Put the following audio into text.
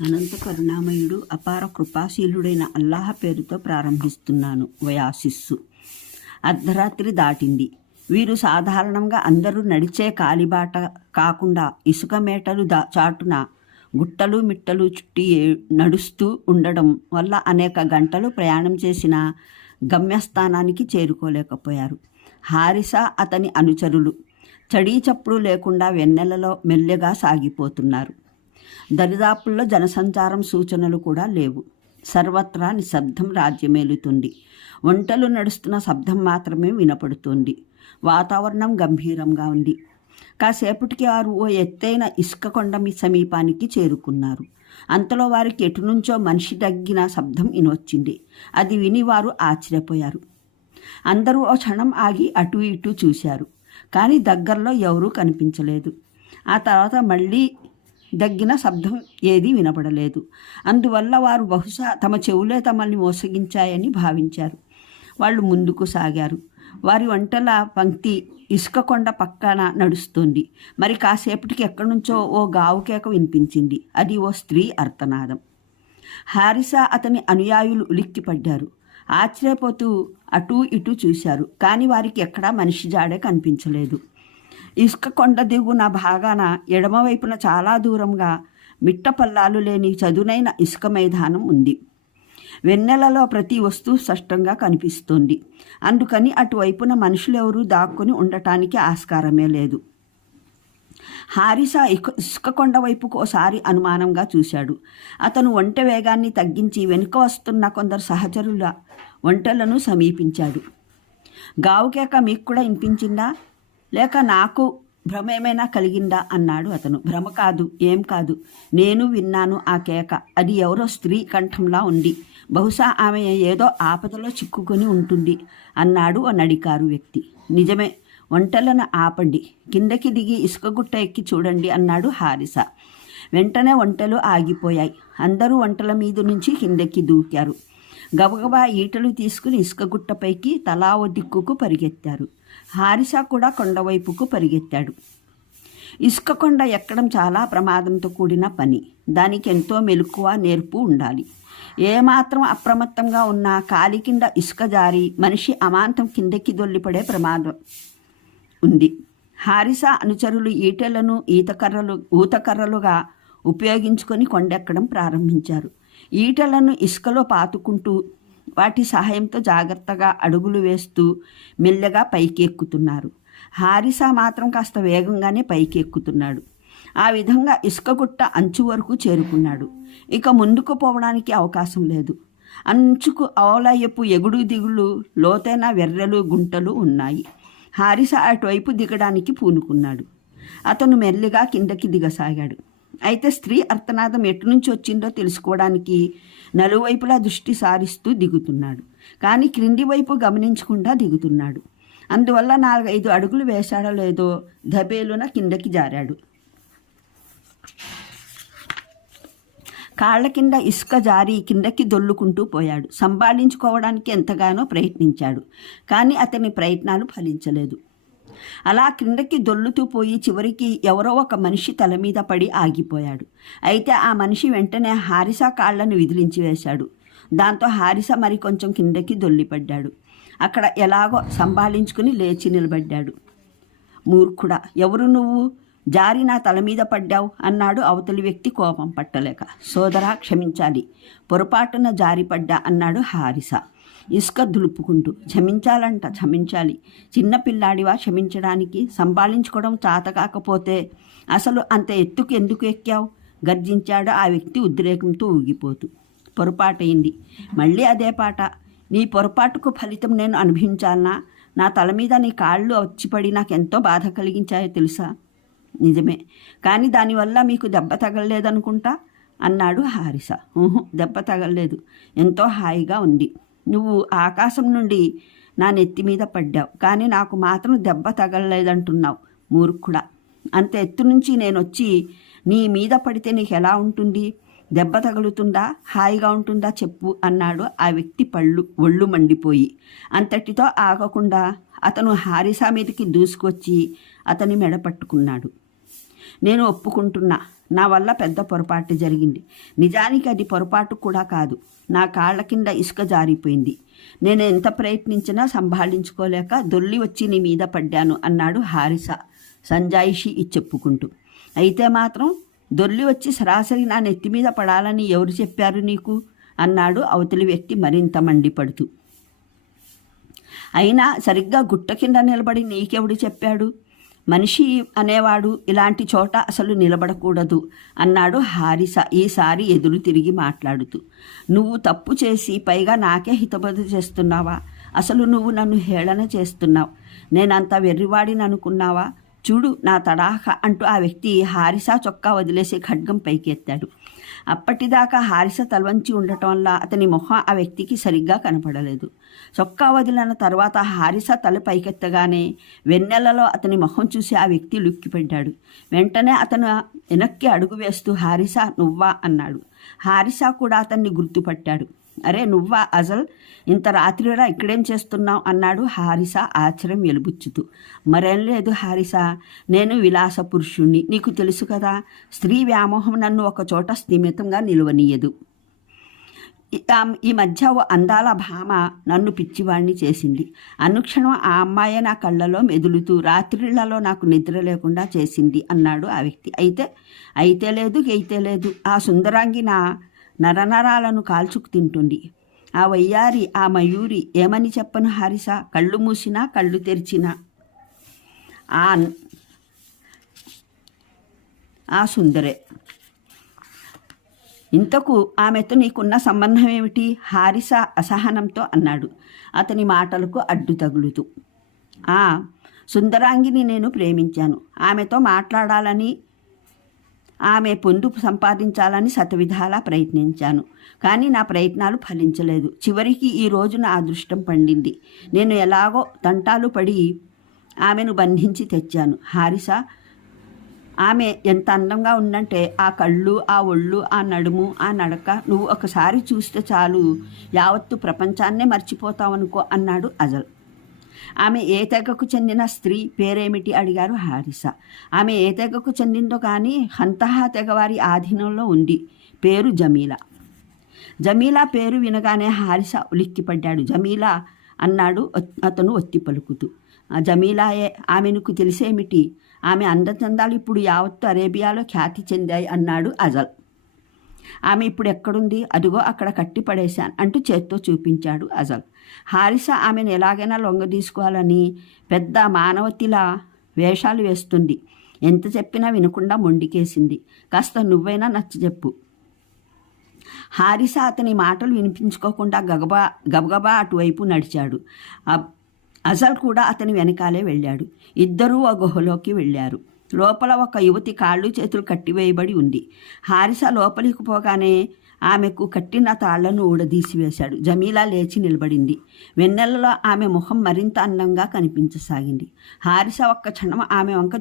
అనంత కరుణామయుడు అపార కృపాశీలుడైన అల్లాహ పేరుతో ప్రారంభిస్తున్నాను వయాసిస్సు అర్ధరాత్రి దాటింది. వీరు సాధారణంగా అందరూ నడిచే కాలిబాట కాకుండా ఇసుక మేటలు దా చాటున గుట్టలు మిట్టలు చుట్టి నడుస్తూ ఉండడం వల్ల అనేక గంటలు ప్రయాణం చేసిన గమ్యస్థానానికి చేరుకోలేకపోయారు. హారిస అతని అనుచరులు. చడీ చప్పుడు లేకుండా వెన్నెలలో మెల్లగా సాగిపోతున్నారు. దరిదాపుల్లో జనసంచారం సూచనలు కూడా లేవు. సర్వత్రా నిశ్శబ్దం రాజ్యమేలుతుంది. వంటలు నడుస్తున్న శబ్దం మాత్రమే వినపడుతుంది. వాతావరణం గంభీరంగా ఉంది. కాసేపటికి వారు ఓ ఎత్తైన ఇసుక కొండ మీ సమీపానికి చేరుకున్నారు. అంతలో వారికి ఎటు నుంచో మనిషి తగ్గిన శబ్దం వినొచ్చింది. అది విని వారు ఆశ్చర్యపోయారు. అందరూ ఓ క్షణం ఆగి అటు ఇటు చూశారు. కానీ దగ్గరలో ఎవరూ కనిపించలేదు. ఆ తర్వాత మళ్ళీ దగ్గిన శబ్దం ఏదీ వినపడలేదు. అందువల్ల వారు బహుశా తమ చెవులే తమల్ని మోసగించాయని భావించారు. వాళ్ళు ముందుకు సాగారు. వారి వంటల పంక్తి ఇసుక కొండ పక్కన నడుస్తుంది. మరి కాసేపటికి ఎక్కడి నుంచో ఓ గావు కేక వినిపించింది. అది ఓ స్త్రీ అర్తనాదం హారిస అతని అనుయాయులు ఉలిక్కిపడ్డారు. ఆశ్చర్యపోతూ అటూ ఇటూ చూశారు. కానీ వారికి ఎక్కడా మనిషి జాడే కనిపించలేదు. ఇసుక కొండ దిగున భాగాన ఎడమవైపున చాలా దూరంగా మిట్టపల్లాలు లేని చదునైన ఇసుక మైదానం ఉంది. వెన్నెలలో ప్రతి వస్తువు స్పష్టంగా కనిపిస్తుంది. అందుకని అటువైపున మనుషులెవరూ దాక్కుని ఉండటానికి ఆస్కారమే లేదు. హారిస ఇక ఇసుక కొండ వైపుకు ఓసారి అనుమానంగా చూశాడు. అతను ఒంటె వేగాన్ని తగ్గించి వెనుక వస్తున్న కొందరు సహచరుల ఒంటెలను సమీపించాడు. గావుకేక మీకు కూడా వినిపించిందా? లేక నాకు భ్రమ ఏమైనా కలిగిందా? అన్నాడు అతను. భ్రమ కాదు ఏం కాదు. నేను విన్నాను ఆ కేక. అది ఎవరో స్త్రీ కంఠంలా ఉంది. బహుశా ఆమె ఏదో ఆపదలో చిక్కుకొని ఉంటుంది అన్నాడు ఓ నడికారు వ్యక్తి. నిజమే వంటలను ఆపండి. కిందకి దిగి ఇసుక గుట్ట ఎక్కి చూడండి అన్నాడు హారిస. వెంటనే వంటలు ఆగిపోయాయి. అందరూ వంటల మీద నుంచి కిందకి దూకారు. గబగబా ఈటలు తీసుకుని ఇసుక గుట్టపైకి తలావ దిక్కుకు పరిగెత్తారు. హారిస కూడా కొండవైపుకు పరిగెత్తాడు. ఇసుక కొండ ఎక్కడం చాలా ప్రమాదంతో కూడిన పని. దానికి ఎంతో మెలకువ నేర్పు ఉండాలి. ఏమాత్రం అప్రమత్తంగా ఉన్నా కాలి కింద ఇసుక జారి మనిషి అమాంతం కిందకి దొల్లిపడే ప్రమాదం ఉంది. హారిస అనుచరులు ఈటెలను ఈతకర్రలు ఊతకర్రలుగా ఉపయోగించుకొని కొండెక్కడం ప్రారంభించారు. ఈటలను ఇసుకలో పాతుకుంటూ వాటి సహాయంతో జాగ్రత్తగా అడుగులు వేస్తూ మెల్లగా పైకి ఎక్కుతున్నారు హారిస మాత్రం కాస్త వేగంగానే పైకి ఎక్కుతున్నాడు ఆ విధంగా ఇసుక గుట్ట అంచు వరకు చేరుకున్నాడు. ఇక ముందుకు పోవడానికి అవకాశం లేదు. అంచుకు అవలయపు ఎగుడు దిగులు లోతైన వెర్రెలు గుంటలు ఉన్నాయి. హారిస అటువైపు దిగడానికి పూనుకున్నాడు. అతను మెల్లిగా కిందకి దిగసాగాడు. అయితే స్త్రీ అర్థనాదం ఎటు నుంచి వచ్చిందో తెలుసుకోవడానికి నలువైపులా దృష్టి సారిస్తూ దిగుతున్నాడు. కానీ క్రింది వైపు గమనించకుండా దిగుతున్నాడు. అందువల్ల నాలుగైదు అడుగులు వేశాడో లేదో దబేలున కిందకి జారాడు. కాళ్ళ కింద ఇసుక జారి కిందకి దొల్లుకుంటూ పోయాడు. సంపాదించుకోవడానికి ఎంతగానో ప్రయత్నించాడు. కానీ అతని ప్రయత్నాలు ఫలించలేదు. అలా క్రిందకి దొల్లుతూ పోయి చివరికి ఎవరో ఒక మనిషి తల మీద పడి ఆగిపోయాడు. అయితే ఆ మనిషి వెంటనే హారిస కాళ్ళను విదిలించి వేశాడు. దాంతో హారిస మరి కొంచెం కిందకి దొల్లిపడ్డాడు. అక్కడ ఎలాగో సంభాళించుకుని లేచి నిలబడ్డాడు. మూర్ఖుడా ఎవరు నువ్వు? జారి నా తల మీద పడ్డావు అన్నాడు అవతలి వ్యక్తి కోపం పట్టలేక. సోదరా క్షమించాలి. పొరపాటున జారి పడ్డా అన్నాడు హారిస. ఇసుక దులుపుకుంటూ క్షమించాలంట క్షమించాలి. చిన్న పిల్లాడివా క్షమించడానికి? సంభాళించుకోవడం చాత కాకపోతే అసలు అంత ఎత్తుకు ఎందుకు ఎక్కావు? గర్జించాడు ఆ వ్యక్తి ఉద్రేకంతో ఊగిపోతూ. పొరపాటైంది మళ్ళీ అదే పాట. నీ పొరపాటుకు ఫలితం నేను అనుభవించాలనా? నా తల మీద నీ కాళ్ళు వచ్చిపడి నాకు ఎంతో బాధ కలిగించాయో తెలుసా? నిజమే. కానీ దానివల్ల మీకు దెబ్బ తగలలేదనుకుంటా? అన్నాడు హారిస. దెబ్బ తగలలేదు. ఎంతో హాయిగా ఉంది. నువ్వు ఆకాశం నుండి నా నెత్తి మీద పడ్డావు. కానీ నాకు మాత్రం దెబ్బ తగలలేదంటున్నావు మూర్ఖుడా. అంత ఎత్తు నుంచి నేను వచ్చి నీ మీద పడితే నీకు ఎలా ఉంటుంది? దెబ్బ తగులుతుందా? హాయిగా ఉంటుందా చెప్పు అన్నాడు ఆ వ్యక్తి పళ్ళు ఒళ్ళు మండిపోయి. అంతటితో ఆగకుండా అతను హారిసా మీదకి దూసుకొచ్చి అతని మెడ పట్టుకున్నాడు. నేను ఒప్పుకుంటున్నా. నా వల్ల పెద్ద పొరపాటు జరిగింది. నిజానికి అది పొరపాటు కూడా కాదు. నా కాళ్ళ కింద ఇసుక జారిపోయింది. నేను ఎంత ప్రయత్నించినా సంభాళించుకోలేక దొల్లి వచ్చి నీ మీద పడ్డాను అన్నాడు హారిస సంజాయిషి ఇది చెప్పుకుంటూ అయితే మాత్రం దొర్లి వచ్చి సరాసరి నా నెత్తి మీద పడాలని ఎవరు చెప్పారు నీకు? అన్నాడు అవతలి వ్యక్తి మరింత మండిపడుతూ. అయినా సరిగ్గా గుట్ట కింద నిలబడి నీకెవడు చెప్పాడు? మనిషి అనేవాడు ఇలాంటి చోట అసలు నిలబడకూడదు అన్నాడు హారిస ఈసారి ఎదురు తిరిగి మాట్లాడుతూ. నువ్వు తప్పు చేసి పైగా నాకే హితబోధ చేస్తున్నావా? అసలు నువ్వు నన్ను హేళన చేస్తున్నావు. నేనంత వెర్రివాడిని అనుకున్నావా? చూడు నా తడాహ అంటూ ఆ వ్యక్తి హారిస చొక్కా వదిలేసి ఖడ్గం పైకి ఎత్తాడు అప్పటిదాకా హారిస తలవంచి ఉండటం వల్ల అతని మొహం ఆ వ్యక్తికి సరిగ్గా కనపడలేదు. చొక్కా వదిలిన తర్వాత హారిస తల పైకెత్తగానే వెన్నెలలో అతని మొహం చూసి ఆ వ్యక్తి లుక్కిపడ్డాడు. వెంటనే అతను వెనక్కి అడుగు వేస్తూ హారిస నువ్వా? అన్నాడు. హారిస కూడా అతన్ని గుర్తుపట్టాడు. అరే నువ్వా అజల్ ఇంత రాత్రిరా ఇక్కడేం చేస్తున్నావు అన్నాడు హారిస ఆశ్చర్యం వెలుబుచ్చుతూ మరేం లేదు హారిస నేను విలాస పురుషుణ్ణి నీకు తెలుసు కదా స్త్రీ వ్యామోహం నన్ను ఒకచోట స్థిమితంగా నిలవనీయదు. ఈ- ఈ మధ్య ఓ అందాల భామ నన్ను పిచ్చివాణ్ణి చేసింది. అనుక్షణం ఆ అమ్మాయే నా కళ్ళలో మెదులుతూ రాత్రిళ్ళలో నాకు నిద్ర లేకుండా చేసింది అన్నాడు ఆ వ్యక్తి. అయితే అయితే లేదు అయితే లేదు ఆ సుందరాంగి నా నరనరాలను కాల్చుకు తింటుంది. ఆ వయ్యారి ఆ మయూరి ఏమని చెప్పను హారిస? కళ్ళు మూసినా కళ్ళు తెరిచినా? ఆ ఆ సుందరే. ఇంతకు ఆమెతో నీకున్న సంబంధం ఏమిటి? హారిస అసహనంతో అన్నాడు. అతని మాటలకు అడ్డు తగులుతూ. ఆ సుందరాంగిని నేను ప్రేమించాను. ఆమెతో మాట్లాడాలని ఆమె పొందు సంపాదించాలని శతవిధాలా ప్రయత్నించాను. కానీ నా ప్రయత్నాలు ఫలించలేదు. చివరికి ఈ రోజు నా అదృష్టం పండింది. నేను ఎలాగో తంటాలు పడి ఆమెను బంధించి తెచ్చాను. హారిస ఆమె ఎంత అందంగా ఉందంటే ఆ కళ్ళు ఆ ఒళ్ళు ఆ నడుము ఆ నడక నువ్వు ఒకసారి చూస్తే చాలు. యావత్తు ప్రపంచాన్నే మర్చిపోతావనుకో అన్నాడు అజల్. ఆమె ఏ తెగకు చెందిన స్త్రీ పేరేమిటి అడిగారు హారిస. ఆమె ఏ తెగకు చెందిందో కానీ హంతహా తెగవారి ఆధీనంలో ఉంది. పేరు జమీలా. జమీలా పేరు వినగానే హారిస ఉలిక్కిపడ్డాడు. జమీలా అన్నాడు అతను ఒత్తి పలుకుతూ. "ఆ జమీలాయే ఆమెనుకు తెలిసేమిటి? ఆమె అందచందాలు ఇప్పుడు యావత్తు అరేబియాలో ఖ్యాతి చెందాయి అన్నాడు అజల్. ఆమె ఇప్పుడు ఎక్కడుంది? అదిగో అక్కడ కట్టి పడేశాను అంటూ చేత్తో చూపించాడు అజల్. హారిస ఆమెను ఎలాగైనా లొంగ తీసుకోవాలని పెద్ద మానవతిలా వేషాలు వేస్తుంది. ఎంత చెప్పినా వినకుండా మొండికేసింది. కాస్త నువ్వైనా నచ్చజెప్పు హారిస అతని మాటలు వినిపించుకోకుండా గగబా గబగబా అటువైపు నడిచాడు. అబ్- అజల్ కూడా అతని వెనకాలే వెళ్ళాడు. ఇద్దరూ ఆ గుహలోకి వెళ్ళారు. లోపల ఒక యువతి కాళ్ళు చేతులు కట్టివేయబడి ఉంది. హారిస లోపలికి పోగానే ఆమెకు కట్టిన తాళ్ళను ఊడదీసివేశాడు. జమీలా లేచి నిలబడింది. వెన్నెలలో ఆమె ముఖం మరింత అందంగా కనిపించసాగింది. హారిస ఒక్క క్షణం ఆమె వంక